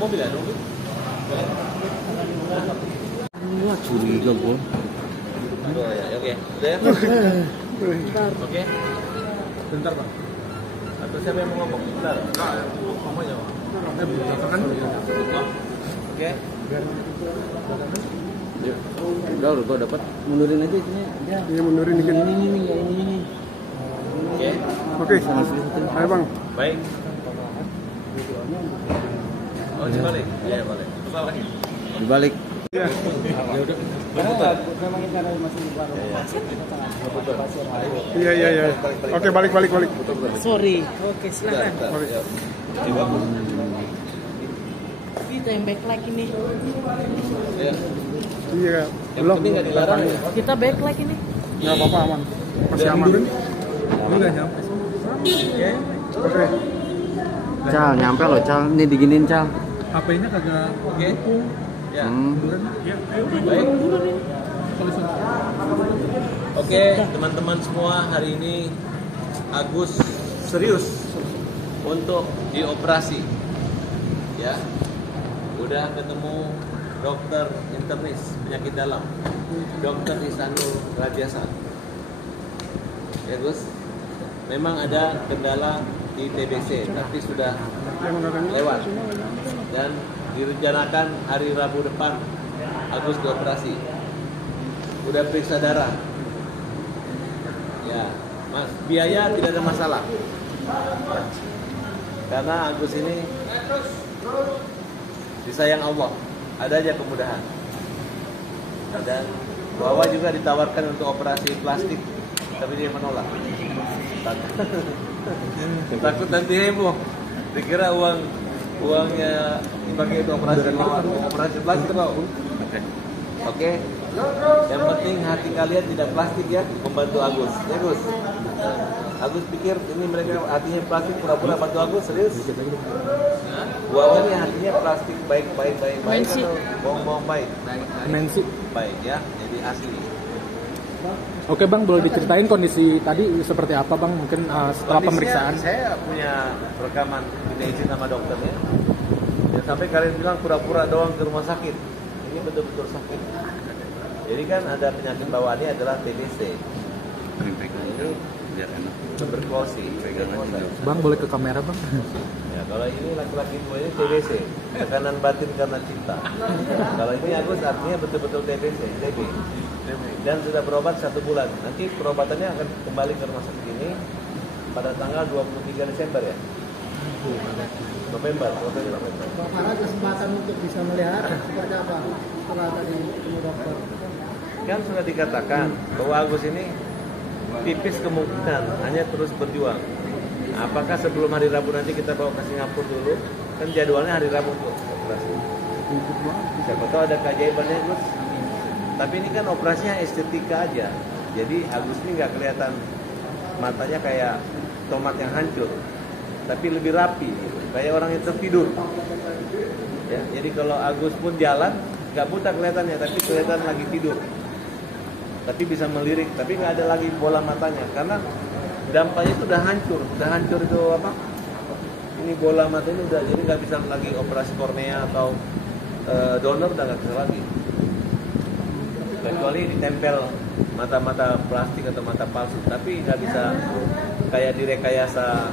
mobil ya, nunggu. Wah, curiga gua. Oh ya, oke. Udah ya? Oke. Bentar, Pak. Atau siapa yang mau ngomong? Bentar. Ngomong aja, Pak. Oke. Ya, udah gua dapat. Mundurin aja itunya. Iya, mundurin dikit. Ini. Oke. Oke. Ayo, Bang. Baik. Oh, dibalik? Iya, balik. Coba lagi. Dibalik. Iya. Ya udah. Memang ini karena masih baru. Iya. Oke, balik. Sorry. Oke, silakan. Balik. Coba. Kita yang backlight ini. Ya. Iya. Yang penting nggak dilarang ya. Kita backlight ini. Nggak apa-apa, aman. Masih aman. Udah nyampe. Oke. Cal, nyampe loh, Cal. Ini diginin, Cal. HP-nya kagak Oke. Ya. ya, ayo Baik. Oke, teman-teman semua, hari ini Agus serius untuk dioperasi. Ya. Udah ketemu dokter internis penyakit dalam, Dokter Ihsanul Rajasa. Ya, Gus. Memang ada kendala di TBC, tapi sudah lewat dan direncanakan hari Rabu depan Agus dioperasi. Udah periksa darah. Ya, Mas, biaya tidak ada masalah. Karena Agus ini disayang Allah, ada aja kemudahan. Dan bahwa juga ditawarkan untuk operasi plastik, tapi dia menolak. Takut nanti heboh. Dikira uangnya dipakai untuk operasi plastik. Oke. Yang penting hati kalian tidak plastik ya, membantu Agus. Ya, Gus. Agus pikir ini mereka hatinya plastik pura-pura bantu Agus, serius? Uangnya hatinya plastik baik atau bohong baik. dimensi. Baik ya, jadi asli. Oke Bang, boleh diceritain kondisi tadi seperti apa Bang? Mungkin setelah Kondisinya, pemeriksaan. saya punya rekaman minta izin sama dokternya. Ya, sampai kalian bilang pura-pura doang ke rumah sakit. Ini betul-betul sakit. Jadi kan ada penyakit bawaannya adalah TBC. Ini tuberkulosis. Bang, boleh ke kamera Bang? Ya, kalau ini laki-laki tua ini TBC, tekanan batin karena cinta. Kalau ini Agus artinya betul-betul TBC, TB. Dan sudah berobat 1 bulan. Nanti perobatannya akan kembali ke rumah sakit ini pada tanggal 23 Desember ya. November. Bang Farah, kesempatan untuk bisa melihat seperti apa setelah tadi ketemu dokter. Kan sudah dikatakan bahwa Agus ini tipis kemungkinan hanya terus berjuang. Apakah sebelum hari Rabu nanti kita bawa ke Singapura dulu? Kan jadwalnya hari Rabu untuk operasi. Siapa tahu ada keajaibannya, Gus. Tapi ini kan operasinya estetika aja. Jadi Agus ini nggak kelihatan matanya kayak tomat yang hancur, tapi lebih rapi, kayak orang yang tertidur. Ya, jadi kalau Agus pun jalan nggak buta kelihatannya, tapi kelihatan lagi tidur. Tapi bisa melirik, tapi nggak ada lagi bola matanya karena dampaknya itu udah hancur itu apa? Ini bola mata ini udah, jadi nggak bisa lagi operasi kornea atau donor, udah nggak bisa lagi. Kecuali ditempel mata-mata plastik atau mata palsu, tapi nggak bisa kayak direkayasa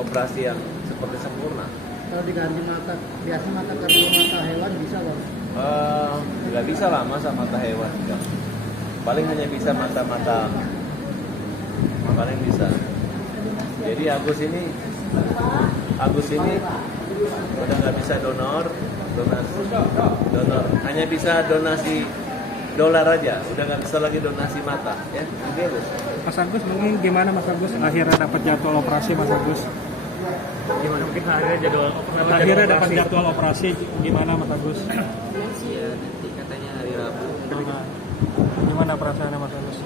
operasi yang seperti sempurna. Kalau diganti mata, biasa mata kartu mata hewan bisa Bang? Nggak bisa lah, masa mata hewan. Paling hanya bisa mata-mata, paling bisa. Jadi Agus ini udah nggak bisa donor, hanya bisa donasi dolar aja, udah nggak bisa lagi donasi mata, ya. Oke, Gus. Mas Agus, mungkin gimana Mas Agus akhirnya dapat jadwal operasi Mas Agus? Gimana mungkin Akhirnya dapat jadwal operasi gimana Mas Agus? sih ya, nanti katanya hari Rabu. Gimana perasaannya Mas Agus?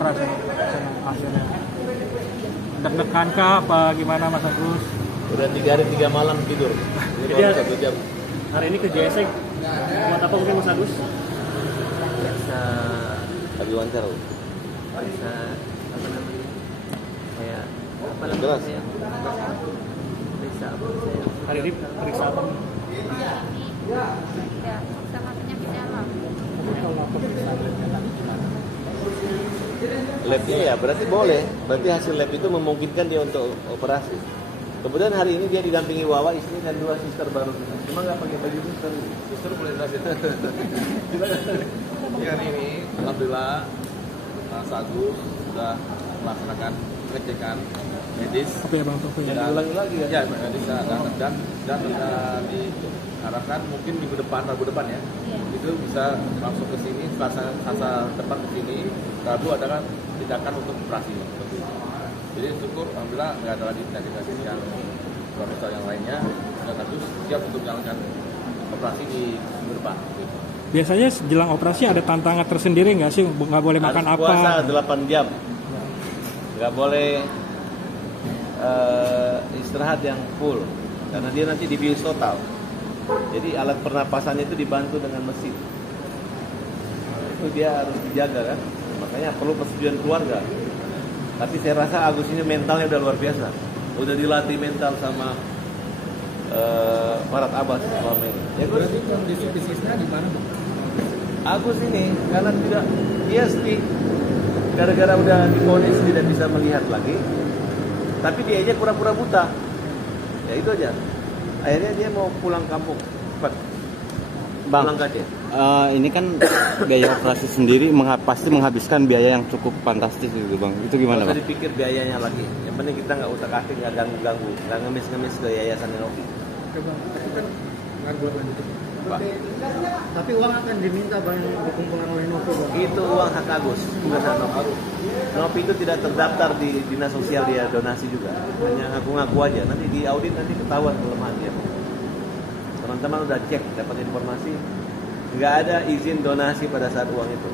Perasaan akhirnya deg-degan kah apa gimana Mas Agus? Udah 3 hari 3 malam tidur. Ini baru 1 jam. Hari ini ke JSC buat apa mungkin Mas Agus? Biasa lagi wawancara. Bisa apa namanya? Kayak apa Jelas. namanya? Bisa apa? Hari ini periksa apa? ini tidak sama penyakit dalam. Tapi kalau pemeriksaan labnya tadi gimana? Labnya ya berarti boleh, berarti hasil lab itu memungkinkan dia untuk operasi. Kemudian hari ini dia didampingi Wawa, istri dan 2 suster baru. Cuma nggak pakai baju suster. Suster boleh jelasin. Hari ini, alhamdulillah, Mas Agus sudah melaksanakan pengecekan medis. Apa ya bang? Apa ya? Jangan ulangi lagi ya. Ya, medis dan diharapkan mungkin minggu depan, Rabu depan ya, itu bisa langsung ke sini, Selasa depan ke sini, Rabu adakan tindakan untuk operasi. Jadi syukur, alhamdulillah nggak ada lagi penyakit yang profesor yang lainnya, dan Agus siap untuk menjalankan operasi di minggu depan. Biasanya jelang operasi ada tantangan tersendiri nggak sih? Nggak boleh makan Harus apa? puasa 8 jam. Nggak boleh istirahat yang full, karena dia nanti dibius total. Jadi alat pernapasannya itu dibantu dengan mesin. Itu dia harus dijaga kan. Makanya perlu persetujuan keluarga. Tapi saya rasa Agus ini mentalnya udah luar biasa. Udah dilatih mental sama Farhad Abbas selama ini. Ya, Berarti kondisi fisiknya di mana, Bang? Agus ini karena tidak, dia stick, gara-gara udah divonis tidak bisa melihat lagi, tapi dia aja pura-pura buta. Ya itu aja. Akhirnya dia mau pulang kampung. Cepat. Bang, Pulang aja. ini kan biaya operasi sendiri pasti menghabiskan biaya yang cukup fantastis gitu bang. Itu gimana Nggak usah bang? dipikir biayanya lagi. Yang penting kita nggak utak-atik, nggak ganggu-ganggu, nggak ngemis-ngemis ke yayasan Novi. Oke, Bang. Tapi kan nggak buat lanjutin. Pak. Tapi uang akan diminta Bang yang dikumpulkan oleh Novo, Bang. Itu uang hak Agus, bukan hak Novi. Novi itu tidak terdaftar di dinas sosial, dia donasi juga. Hanya ngaku-ngaku aja. Nanti di audit nanti ketahuan kelemahan dia. Teman-teman udah cek, dapat informasi, nggak ada izin donasi pada saat uang itu.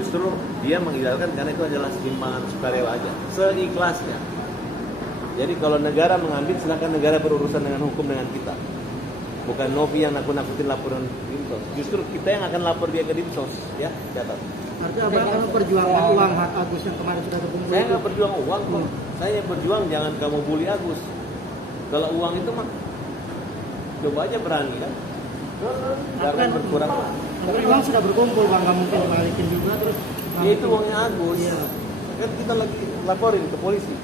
Justru dia mengizinkan karena itu adalah simpangan sukarela aja, seikhlasnya. Jadi kalau negara mengambil, silakan negara berurusan dengan hukum dengan kita. Bukan Novi yang nakut-nakutin laporan Dinsos. Justru kita yang akan lapor dia ke Dinsos, ya, catat. Artinya Abang kamu perjuangan uang hak Agus yang kemarin sudah terkumpul. Saya nggak berjuang uang kok. Saya berjuang jangan kamu bully Agus. Kalau uang itu mah coba aja berani kan. Jangan berkurang. Tapi uang sudah berkumpul Bang, nggak mungkin dibalikin juga terus. Ya itu uangnya Agus. Iya. Kan kita lagi laporin ke polisi.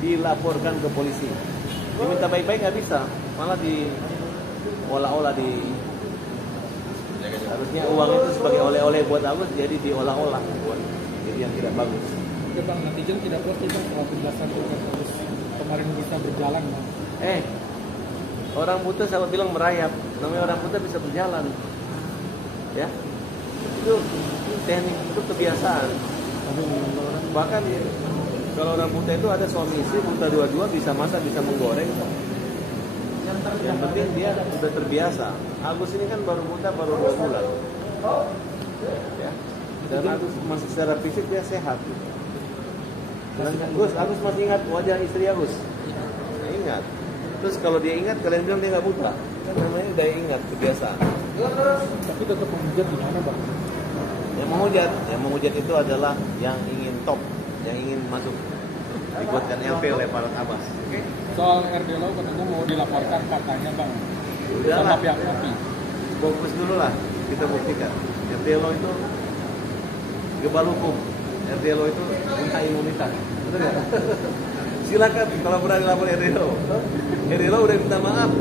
Dilaporkan ke polisi. Diminta baik-baik nggak bisa, malah diolah-olah di. Harusnya uang itu sebagai oleh-oleh buat Agus, jadi diolah-olah buat jadi yang tidak bagus. Oke bang, netizen tidak puas itu soal penjelasan terus kemarin bisa berjalan bang. Orang buta sama bilang merayap, namanya orang buta bisa berjalan, ya. Itu teknik, itu kebiasaan. Bahkan kalau orang buta itu ada suami istri, buta dua-dua bisa masak, bisa menggoreng. Yang penting dia sudah terbiasa. Agus ini kan baru buta baru 2 bulan, ya. Dan Agus masih secara fisik dia sehat. Dan Agus masih ingat wajah istri Agus? Ingat. Terus kalau dia ingat, kalian bilang dia nggak buta. Kan namanya udah ingat, kebiasaan. Tapi tetap menghujat gimana bang? Yang menghujat itu adalah yang ingin top, yang ingin masuk dibuatkan LP oleh Farhad Abbas. Oke? Soal RD Law katanya mau dilaporkan katanya bang. Udahlah. Sama pihak Novi. Fokus dulu lah, kita buktikan. RD Law itu gebal hukum. RD Law itu minta imunitas. Betul nggak? Silakan kalau berani lapor RD Law. RD Law udah minta maaf,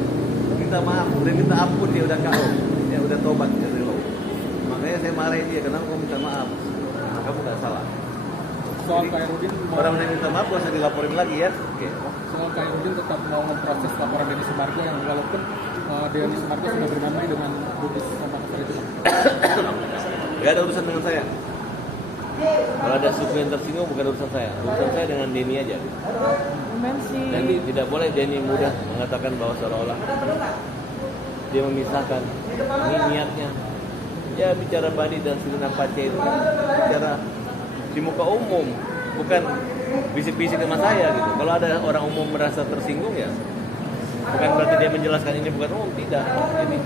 udah minta ampun, dia udah KO, dia udah tobat RD Law. Makanya saya marahin dia, kenapa kamu minta maaf? Kamu nggak salah. Soal Khairuddin Orang yang minta maaf gak usah dilaporin lagi ya. Oke. Soal Khairuddin tetap mau memproses laporan Denny Sumargo yang walaupun Denny Sumargo sudah berdamai dengan Bugis sama itu. Gak ada urusan dengan saya. Kalau ada suku yang tersinggung bukan urusan saya. Urusan saya dengan Denny aja. Nanti tidak boleh Denny mudah mengatakan bahwa seolah-olah dia memisahkan. Ini niatnya. Ya bicara Bani dan Sirina Pace itu kan bicara di muka umum, bukan bisik-bisik sama saya gitu. Kalau ada orang umum merasa tersinggung ya, bukan berarti dia menjelaskan ini bukan umum, tidak. Ini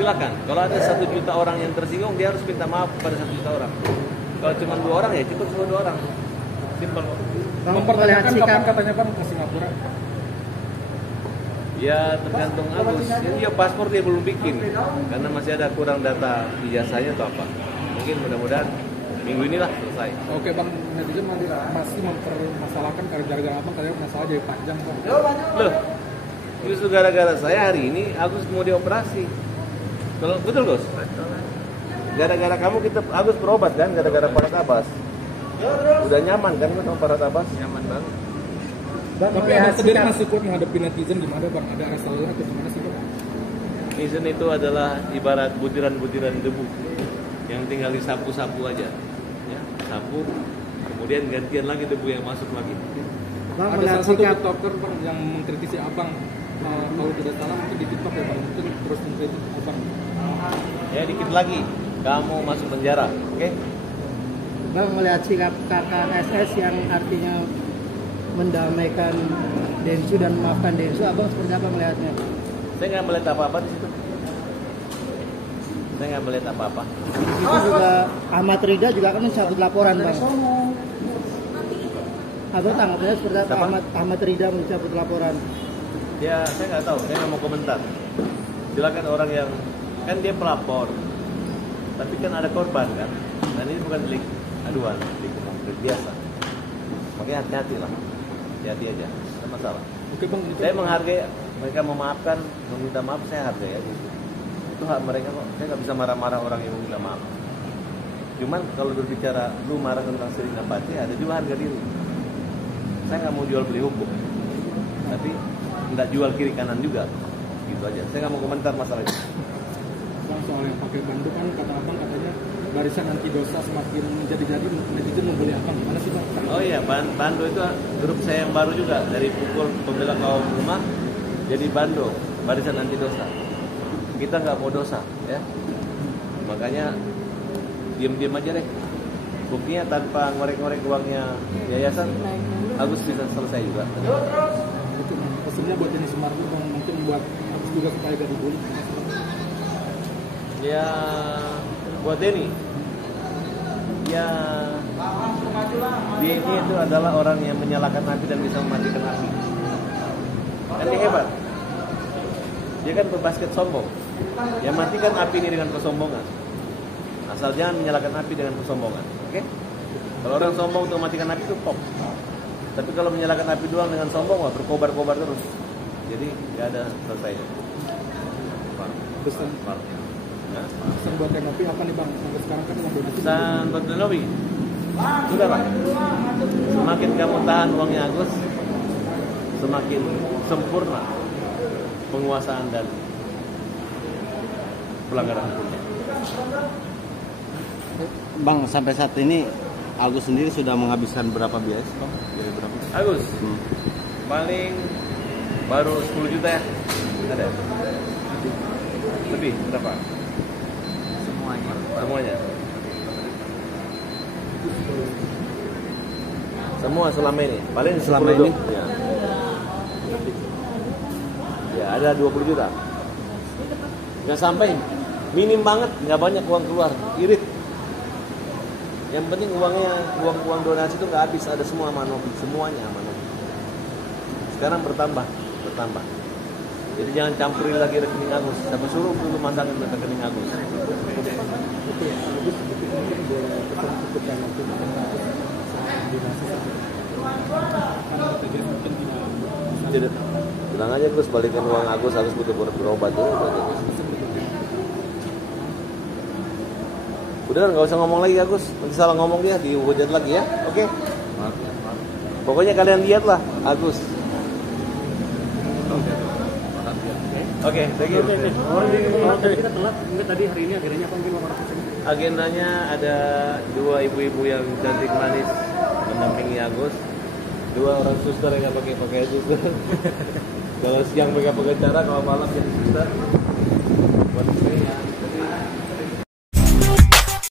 silakan. Kalau ada 1 juta orang yang tersinggung, dia harus minta maaf kepada 1 juta orang. Kalau cuma 2 orang ya cukup cuma 2 orang. Simpel. Mempertanyakan kapan katanya bang ke Singapura? Ya tergantung Agus. Ya paspor dia belum bikin karena masih ada kurang data ijazahnya atau apa. Mungkin mudah-mudahan minggu inilah selesai. Oke bang, netizen masih mempermasalahkan gara-gara apa? Kalian masalah jadi panjang bang. Loh, justru gara-gara saya hari ini Agus mau dioperasi. Kalau betul Gus? Gara-gara kamu kita Agus berobat kan? Gara-gara Parat Abbas. Udah nyaman kan sama Parat Abbas? Nyaman banget. Bang, Tapi melihat abang sendiri sikap- masih kuat menghadapi netizen gimana bang? Ada rasa lelah atau gimana sih bang? Netizen itu adalah ibarat butiran-butiran debu yang tinggal disapu-sapu aja. Ya, sapu, kemudian gantian lagi debu yang masuk lagi. Bang, Ada melihat salah satu sikap tiktoker bang yang mengkritisi abang, kalau tidak salah mungkin di TikTok ya bang, mungkin terus mengkritik abang. Ya dikit lagi, kamu masuk penjara, oke? Bang, melihat sikap kakak SS yang artinya mendamaikan Densu dan memaafkan Densu, abang seperti apa melihatnya? Saya nggak melihat apa-apa di situ. Saya nggak melihat apa-apa. Itu juga Ahmad Rida juga kan mencabut laporan bang. Abang tanggapannya seperti apa? Siapa? Ahmad Rida mencabut laporan. Ya saya nggak tahu, saya nggak mau komentar. Silakan orang yang kan dia pelapor, tapi kan ada korban kan, dan ini bukan delik aduan, delik biasa. Makanya hati-hati lah, hati-hati aja, tidak masalah. Oke bang, itu Saya menghargai mereka memaafkan, meminta maaf saya hargai aja. Itu hak mereka kok. Saya nggak bisa marah-marah orang yang meminta maaf. Cuman kalau berbicara lu marah tentang Sri Napati, ada juga harga diri. Saya nggak mau jual beli hukum, tapi nggak jual kiri kanan juga, gitu aja. Saya nggak mau komentar masalah itu. bang soal yang pakai bandu kan kata abang katanya barisan anti dosa semakin menjadi-jadi, netizen membuli abang. Gimana sih bang? Oh iya, Bando itu grup saya yang baru juga dari Pukul Pembela Kaum Rumah jadi Bando, Barisan Anti Dosa. Kita nggak mau dosa, ya. Makanya diam-diam aja deh. Buktinya tanpa ngorek-ngorek uangnya yayasan, Agus bisa selesai juga. Itu pesannya buat Denny Sumargo bang, mungkin buat Agus juga supaya gak dibully. Ya, buat Denny, ya dia ini itu adalah orang yang menyalakan api dan bisa mematikan api. Kan dia hebat. Dia kan pebasket sombong. Ya matikan api ini dengan kesombongan. Asal jangan menyalakan api dengan kesombongan. Oke? Kalau orang sombong untuk mematikan api itu top. Tapi kalau menyalakan api doang dengan sombong, wah berkobar-kobar terus. Jadi nggak ada selesainya. Pesan pesan buat Renopi apa nih bang? Sampai sekarang kan yang donasi. Pesan buat Renopi, sudah Pak. Semakin kamu tahan uangnya Agus, semakin sempurna penguasaan dan pelanggaran hukumnya. Bang, sampai saat ini Agus sendiri sudah menghabiskan berapa biaya sih, bang? Dari berapa? Agus, paling baru 10 juta ya? Ada? Lebih? Berapa? Semuanya? Semua selama ini? Paling Selama 10 ini? Ya. Ya ada 20 juta. Nggak sampai, minim banget, nggak banyak uang keluar, irit. Yang penting uang donasi itu nggak habis, ada semua sama Novi, semuanya sama Novi. Sekarang bertambah. Jadi jangan campurin lagi rekening Agus. Saya suruh dulu masangin rekening Agus. Tidak, bilang aja Gus balikin uang Agus butuh berobat dulu. Udah nggak usah ngomong lagi Agus, nanti salah ngomong dia dihujat lagi ya, oke? Pokoknya kalian lihatlah Agus. Oke, thank you. Kita telat, mungkin tadi hari ini akhirnya apa mungkin Bapak? Agendanya ada 2 ibu-ibu yang cantik manis mendampingi Agus, 2 orang suster yang nggak pakai suster. Kalau siang mereka pakai cara, kalau malam jadi suster. Buat istri ya.